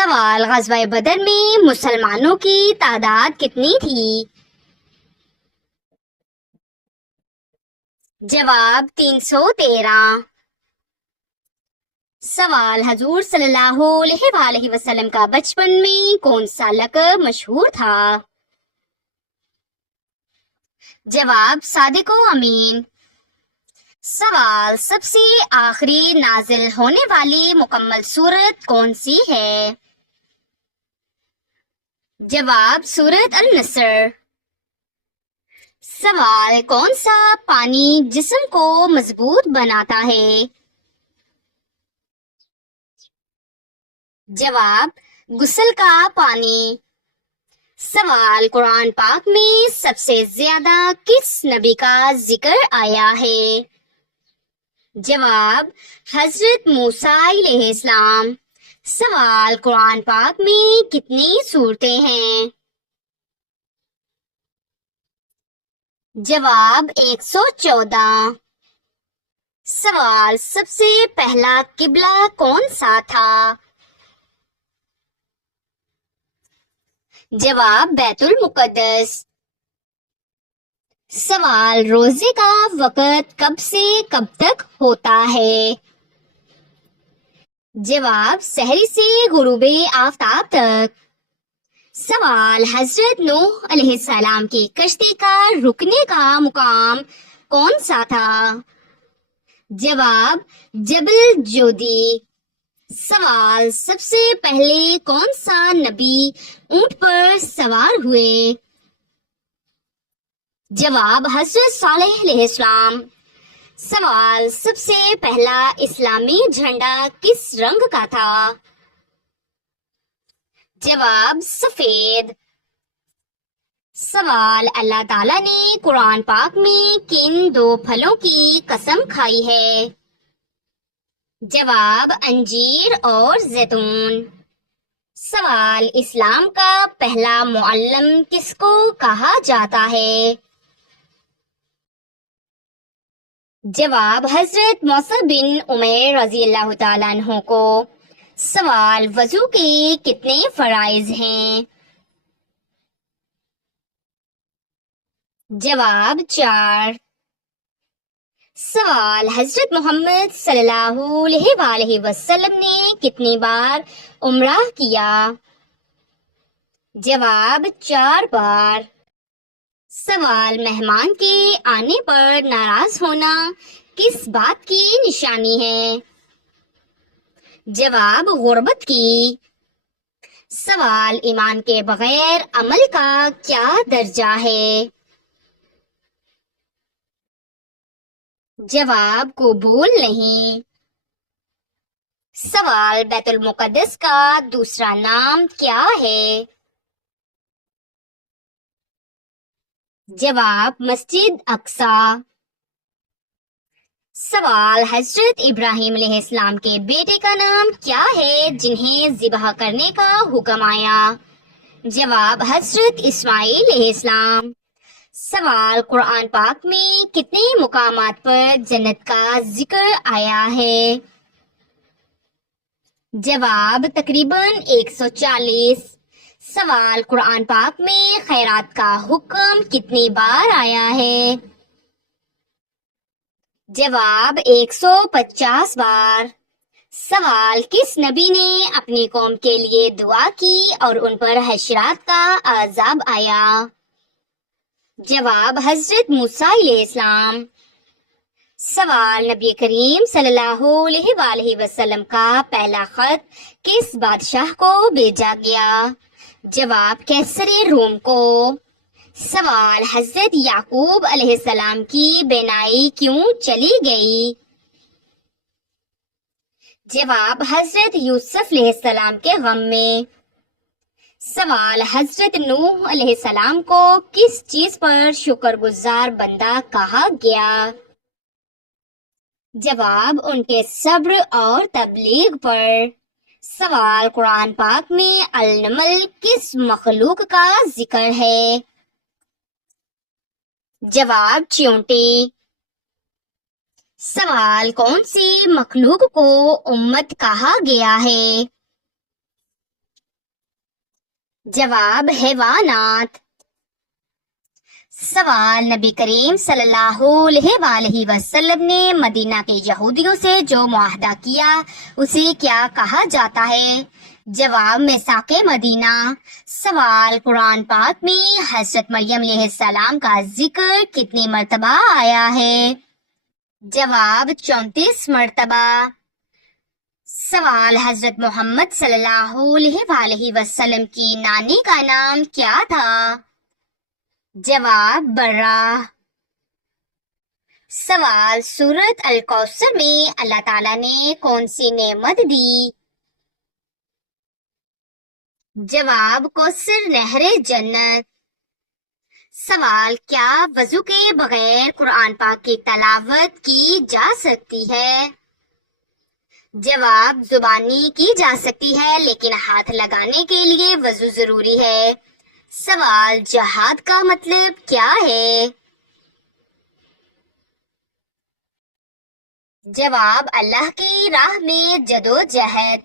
سوال: غزوہ بدر میں مسلمانوں کی تعداد کتنی تھی؟ جواب: 313۔ سوال: حضور صلی اللہ علیہ وآلہ وسلم کا بچپن میں کون سا لقب مشہور تھا؟ جواب: صادق و امین۔ سوال: سب سے آخری نازل ہونے والی مکمل سورت کون سی ہے؟ جواب: سورت النصر۔ سوال: کون سا پانی جسم کو مضبوط بناتا ہے؟ جواب: غسل کا پانی۔ سوال: قرآن پاک میں سب سے زیادہ کس نبی کا ذکر آیا ہے؟ جواب: حضرت موسیٰ علیہ السلام۔ سوال: قرآن پاک میں کتنی سورتیں ہیں؟ جواب: 114۔ سوال: سب سے پہلا قبلہ کون سا تھا؟ جواب: بیت المقدس۔ سوال: روزے کا وقت کب سے کب تک ہوتا ہے؟ جواب: سحری سے غروب آفتاب تک۔ سوال: حضرت نوح علیہ السلام کی کشتی کا رکنے کا مقام کون سا تھا؟ جواب: جبل جودی۔ سوال: سب سے پہلے کون سا نبی اونٹ پر سوار ہوئے؟ جواب: حضرت صالح علیہ السلام۔ سوال: سب سے پہلا اسلامی جھنڈا کس رنگ کا تھا؟ جواب: سفید۔ سوال: اللہ تعالیٰ نے قرآن پاک میں کن دو پھلوں کی قسم کھائی ہے؟ جواب: انجیر اور زیتون۔ سوال: اسلام کا پہلا معلم کس کو کہا جاتا ہے؟ جواب: حضرت مصعب بن عمیر رضی اللہ تعالیٰ عنہ کو۔ سوال: وضو کے کتنے فرائض ہیں؟ جواب: 4۔ سوال: حضرت محمد صلی اللہ علیہ وآلہ وسلم نے کتنی بار عمرہ کیا؟ جواب: 4 بار۔ سوال: مہمان کے آنے پر ناراض ہونا کس بات کی نشانی ہے؟ جواب: غربت کی۔ سوال: ایمان کے بغیر عمل کا کیا درجہ ہے؟ جواب: قبول نہیں۔ سوال: بیت المقدس کا دوسرا نام کیا ہے؟ جواب: مسجد اقصی۔ سوال: حضرت ابراہیم علیہ السلام کے بیٹے کا نام کیا ہے جنہیں ذبح کرنے کا حکم آیا؟ جواب: حضرت اسماعیل علیہ السلام۔ سوال: قرآن پاک میں کتنے مقامات پر جنت کا ذکر آیا ہے؟ جواب: تقریباً 140۔ سوال: قرآن پاک میں خیرات کا حکم کتنی بار آیا ہے؟ جواب: 150 بار۔ سوال: کس نبی نے اپنی قوم کے لیے دعا کی اور ان پر حشرات کا عذاب آیا؟ جواب: حضرت موسیٰ علیہ السلام۔ سوال: نبی کریم صلی اللہ علیہ وآلہ وسلم کا پہلا خط کس بادشاہ کو بھیجا گیا؟ جواب: قیصر روم کو۔ سوال: حضرت یعقوب علیہ السلام کی بینائی کیوں چلی گئی؟ جواب: حضرت یوسف علیہ السلام کے غم میں۔ سوال: حضرت نوح علیہ السلام کو کس چیز پر شکر گزار بندہ کہا گیا؟ جواب: ان کے صبر اور تبلیغ پر۔ سوال: قرآن پاک میں النمل کس مخلوق کا ذکر ہے؟ جواب: چیونٹی۔ سوال: کون سی مخلوق کو امت کہا گیا ہے؟ جواب حیوانات۔ سوال، نبی کریم صلی اللہ علیہ وآلہ وسلم نے مدینہ کے یہودیوں سے جو معاہدہ کیا اسے کیا کہا جاتا ہے؟ جواب، میثاق مدینہ۔ سوال، قرآن پاک میں حضرت مریم علیہ السلام کا ذکر کتنی مرتبہ آیا ہے؟ جواب، 34 مرتبہ۔ سوال، حضرت محمد صلی اللہ علیہ وآلہ وسلم کی نانی کا نام کیا تھا؟ جواب، برہ۔ سوال، سورۃ الکوثر میں اللہ تعالیٰ نے کون سی نعمت دی؟ جواب، کوثر نہر جنت۔ سوال، کیا وضو کے بغیر قرآن پاک کی تلاوت کی جا سکتی ہے؟ جواب، زبانی کی جا سکتی ہے لیکن ہاتھ لگانے کے لیے وضو ضروری ہے۔ سوال، جہاد کا مطلب کیا ہے؟ جواب، اللہ کی راہ میں جدوجہد۔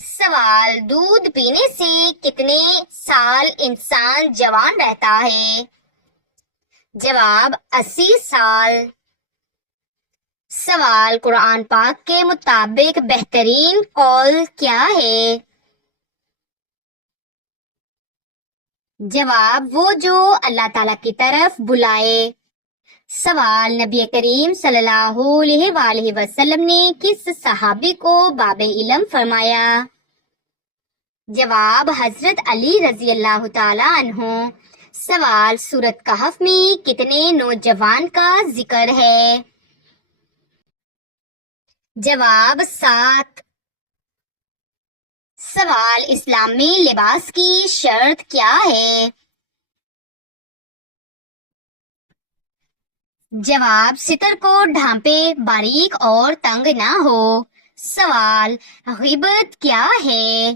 سوال، دودھ پینے سے کتنے سال انسان جوان رہتا ہے؟ جواب، 80 سال۔ سوال، قرآن پاک کے مطابق بہترین قول کیا ہے؟ جواب، وہ جو اللہ تعالیٰ کی طرف بلائے۔ سوال، نبی کریم صلی اللہ علیہ وآلہ وسلم نے کس صحابی کو باب علم فرمایا؟ جواب، حضرت علی رضی اللہ تعالیٰ عنہ۔ سوال، سورۃ کہف میں کتنے نوجوان کا ذکر ہے؟ جواب، 7۔ سوال، اسلام میں لباس کی شرط کیا ہے؟ جواب، ستر کو ڈھانپے، باریک اور تنگ نہ ہو۔ سوال، غیبت کیا ہے؟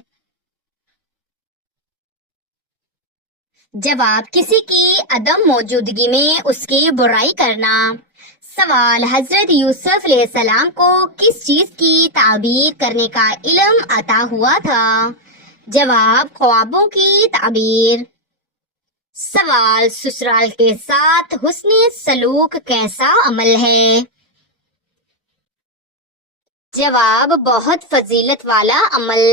جواب، کسی کی عدم موجودگی میں اس کی برائی کرنا۔ سوال، حضرت یوسف علیہ السلام کو کس چیز کی تعبیر کرنے کا علم عطا ہوا تھا؟ جواب، خوابوں کی تعبیر۔ سوال، سسرال کے ساتھ حسن سلوک کیسا عمل ہے؟ جواب، بہت فضیلت والا عمل۔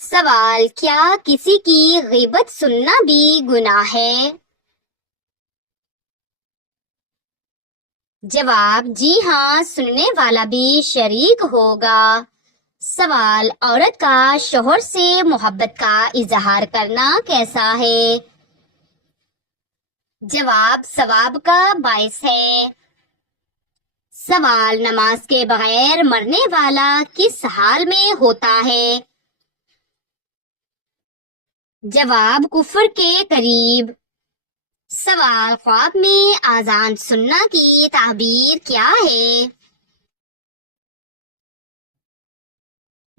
سوال، کیا کسی کی غیبت سننا بھی گناہ ہے؟ جواب، جی ہاں، سننے والا بھی شریک ہوگا۔ سوال، عورت کا شوہر سے محبت کا اظہار کرنا کیسا ہے؟ جواب، ثواب کا باعث ہے۔ سوال، نماز کے بغیر مرنے والا کس حال میں ہوتا ہے؟ جواب، کفر کے قریب۔ سوال، خواب میں آذان سننا کی تعبیر کیا ہے؟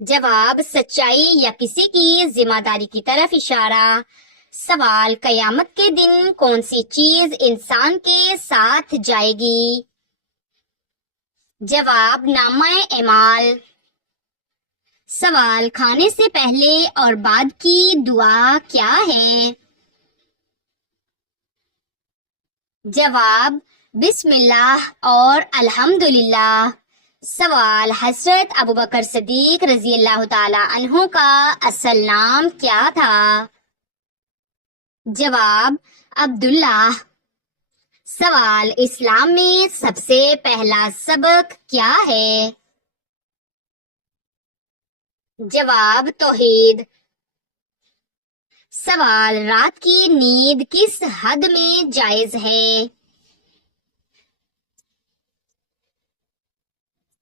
جواب، سچائی یا کسی کی ذمہ داری کی طرف اشارہ۔ سوال، قیامت کے دن کون سی چیز انسان کے ساتھ جائے گی؟ جواب، نامہ اعمال۔ سوال، کھانے سے پہلے اور بعد کی دعا کیا ہے؟ جواب، بسم اللہ اور الحمدللہ۔ سوال، حضرت ابوبکر صدیق رضی اللہ تعالی عنہ کا اصل نام کیا تھا؟ جواب، عبداللہ۔ سوال، اسلام میں سب سے پہلا سبق کیا ہے؟ جواب، توحید۔ سوال، رات کی نیند کس حد میں جائز ہے؟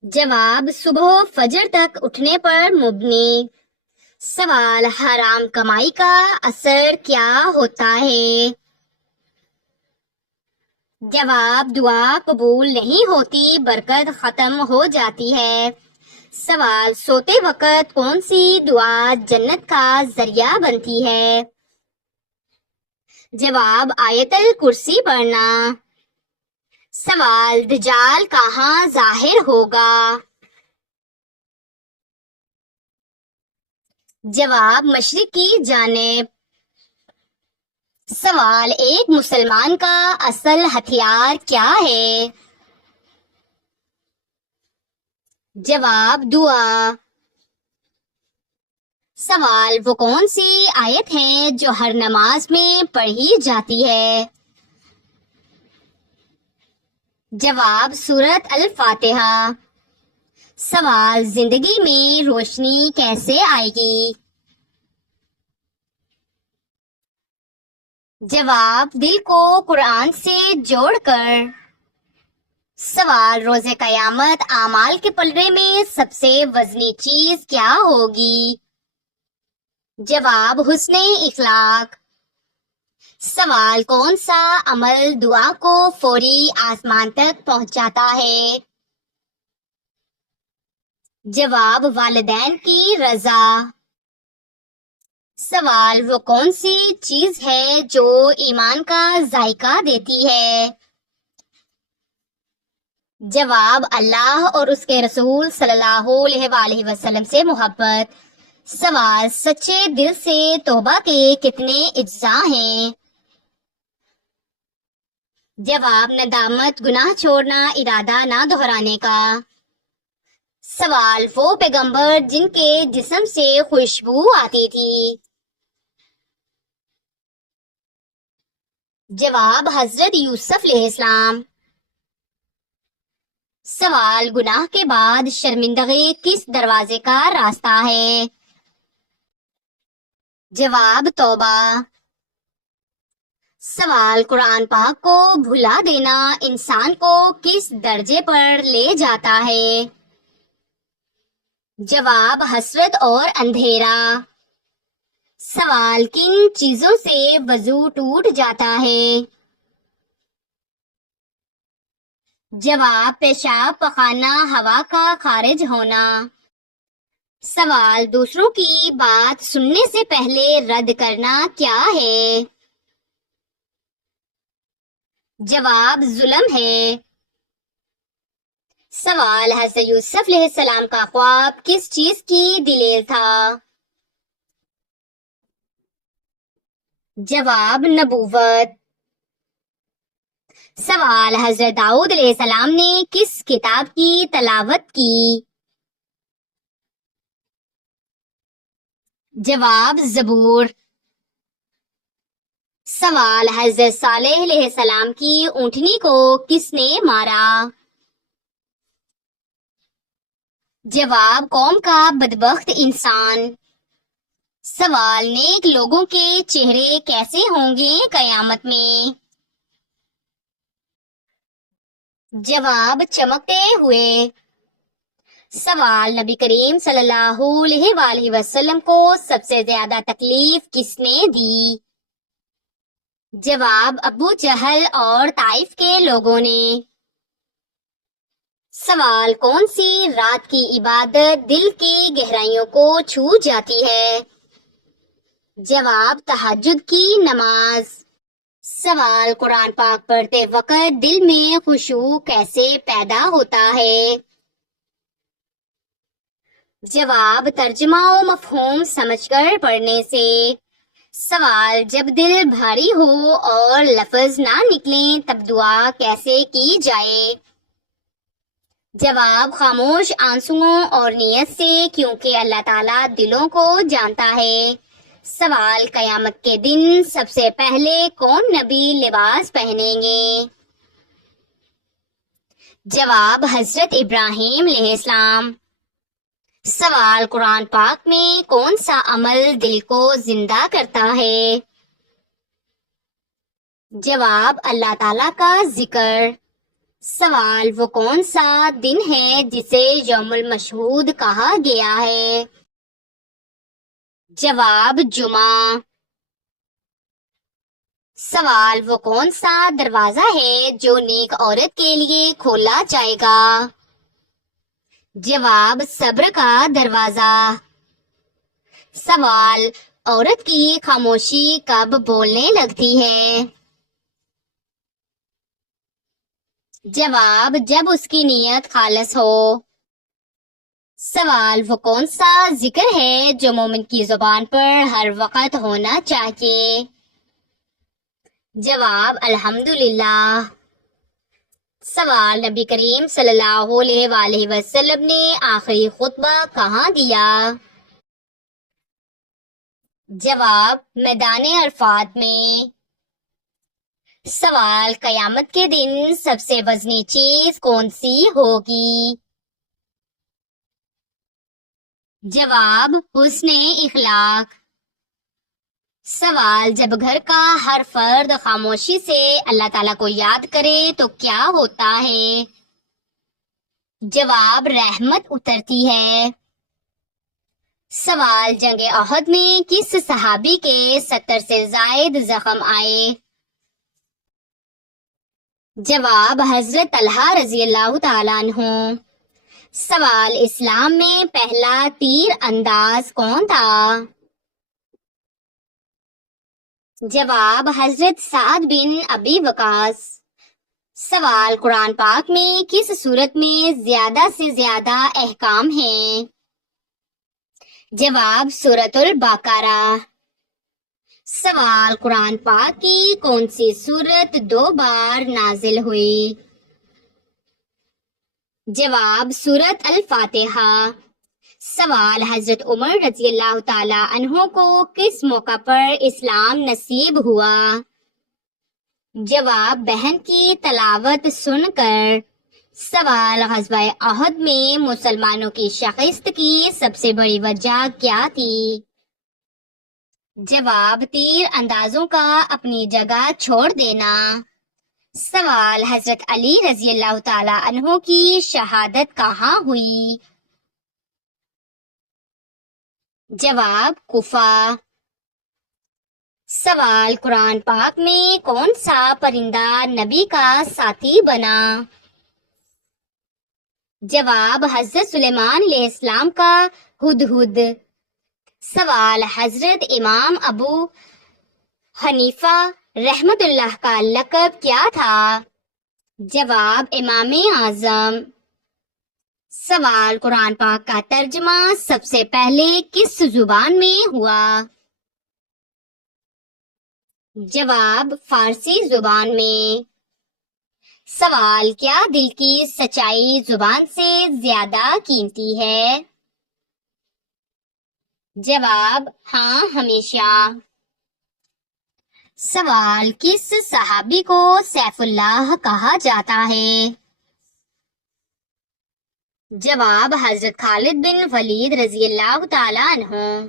جواب، صبح فجر تک اٹھنے پر مبنی۔ سوال، حرام کمائی کا اثر کیا ہوتا ہے؟ جواب، دعا قبول نہیں ہوتی، برکت ختم ہو جاتی ہے۔ سوال، سوتے وقت کون سی دعا جنت کا ذریعہ بنتی ہے؟ جواب، آیت الکرسی پڑھنا۔ سوال، دجال کہاں ظاہر ہوگا؟ جواب مشرق کی جانب. سوال ایک مسلمان کا اصل ہتھیار کیا ہے؟ جواب دعا. سوال وہ کون سی آیت ہے جو ہر نماز میں پڑھی جاتی ہے؟ جواب سورۃ الفاتحہ. سوال زندگی میں روشنی کیسے آئے گی؟ جواب دل کو قرآن سے جوڑ کر. سوال روز قیامت اعمال کے پلڑے میں سب سے وزنی چیز کیا ہوگی؟ جواب حسن اخلاق. سوال کون سا عمل دعا کو فوری آسمان تک پہنچاتا ہے؟ جواب والدین کی رضا. سوال وہ کون سی چیز ہے جو ایمان کا ذائقہ دیتی ہے؟ جواب اللہ اور اس کے رسول صلی اللہ علیہ وآلہ وسلم سے محبت. سوال سچے دل سے توبہ کے کتنے اجزاء ہیں؟ جواب ندامت، گناہ چھوڑنا، ارادہ نہ دہرانے کا. سوال وہ پیغمبر جن کے جسم سے خوشبو آتی تھی؟ جواب حضرت یوسف علیہ السلام. سوال گناہ کے بعد شرمندگی کس دروازے کا راستہ ہے؟ جواب توبہ. سوال قرآن پاک کو بھلا دینا انسان کو کس درجے پر لے جاتا ہے؟ جواب حسرت اور اندھیرا. سوال کن چیزوں سے وضو ٹوٹ جاتا ہے؟ جواب پیشاب، پخانہ، ہوا کا خارج ہونا. سوال دوسروں کی بات سننے سے پہلے رد کرنا کیا ہے؟ جواب ظلم ہے. سوال حضرت یوسف علیہ السلام کا خواب کس چیز کی دلیل تھا؟ جواب نبوت. سوال حضرت داؤد علیہ السلام نے کس کتاب کی تلاوت کی؟ جواب زبور. سوال حضرت صالح علیہ السلام کی اونٹنی کو کس نے مارا؟ جواب قوم کا بدبخت انسان. سوال نیک لوگوں کے چہرے کیسے ہوں گے قیامت میں؟ جواب چمکتے ہوئے. سوال نبی کریم صلی اللہ علیہ وآلہ وسلم کو سب سے زیادہ تکلیف کس نے دی؟ جواب ابو جہل اور طائف کے لوگوں نے. سوال کون سی رات کی عبادت دل کی گہرائیوں کو چھو جاتی ہے؟ جواب تہجد کی نماز. سوال قرآن پاک پڑھتے وقت دل میں خشوع کیسے پیدا ہوتا ہے؟ جواب ترجمہ و مفہوم سمجھ کر پڑھنے سے. سوال جب دل بھاری ہو اور لفظ نہ نکلیں تب دعا کیسے کی جائے؟ جواب خاموش آنسوؤں اور نیت سے، کیونکہ اللہ تعالیٰ دلوں کو جانتا ہے. سوال قیامت کے دن سب سے پہلے کون نبی لباس پہنیں گے؟ جواب حضرت ابراہیم علیہ السلام. سوال قرآن پاک میں کون سا عمل دل کو زندہ کرتا ہے؟ جواب اللہ تعالیٰ کا ذکر. سوال وہ کون سا دن ہے جسے یوم المشہود کہا گیا ہے؟ جواب جمعہ. سوال وہ کون سا دروازہ ہے جو نیک عورت کے لیے کھولا جائے گا؟ جواب صبر کا دروازہ. سوال عورت کی خاموشی کب بولنے لگتی ہے؟ جواب جب اس کی نیت خالص ہو. سوال وہ کون سا ذکر ہے جو مومن کی زبان پر ہر وقت ہونا چاہیے؟ جواب الحمدللہ۔ سوال نبی کریم صلی اللہ علیہ وآلہ وسلم نے آخری خطبہ کہاں دیا؟ جواب میدان عرفات میں۔ سوال قیامت کے دن سب سے وزنی چیز کون سی ہوگی؟ جواب حسن اخلاق۔ سوال جب گھر کا ہر فرد خاموشی سے اللہ تعالیٰ کو یاد کرے تو کیا ہوتا ہے؟ جواب رحمت اترتی ہے۔ سوال جنگ احد میں کس صحابی کے 70 سے زائد زخم آئے؟ جواب حضرت طلحہ رضی اللہ تعالیٰ عنہ۔ سوال اسلام میں پہلا تیر انداز کون تھا؟ جواب حضرت سعد بن ابی وقاص۔ سوال قرآن پاک میں کس سورت میں زیادہ سے زیادہ احکام ہیں؟ جواب سورۃ البقرہ۔ سوال قرآن پاک کی کون سی سورت 2 بار نازل ہوئی؟ جواب سورۃ الفاتحہ۔ سوال حضرت عمر رضی اللہ تعالی عنہ کو کس موقع پر اسلام نصیب ہوا؟ جواب بہن کی تلاوت سن کر۔ سوال غزوہ احد میں مسلمانوں کی شکست کی سب سے بڑی وجہ کیا تھی؟ جواب تیر اندازوں کا اپنی جگہ چھوڑ دینا۔ سوال حضرت علی رضی اللہ تعالی عنہ کی شہادت کہاں ہوئی؟ جواب کوفہ۔ سوال قرآن پاک میں کون سا پرندہ نبی کا ساتھی بنا؟ جواب حضرت سلیمان علیہ السلام کا ہدہد۔ سوال حضرت امام ابو حنیفہ رحمت اللہ کا لقب کیا تھا؟ جواب امام اعظم۔ سوال قرآن پاک کا ترجمہ سب سے پہلے کس زبان میں ہوا؟ جواب فارسی زبان میں۔ سوال کیا دل کی سچائی زبان سے زیادہ قیمتی ہے؟ جواب ہاں ہمیشہ۔ سوال کس صحابی کو سیف اللہ کہا جاتا ہے؟ جواب حضرت خالد بن ولید رضی اللہ تعالی عنہ۔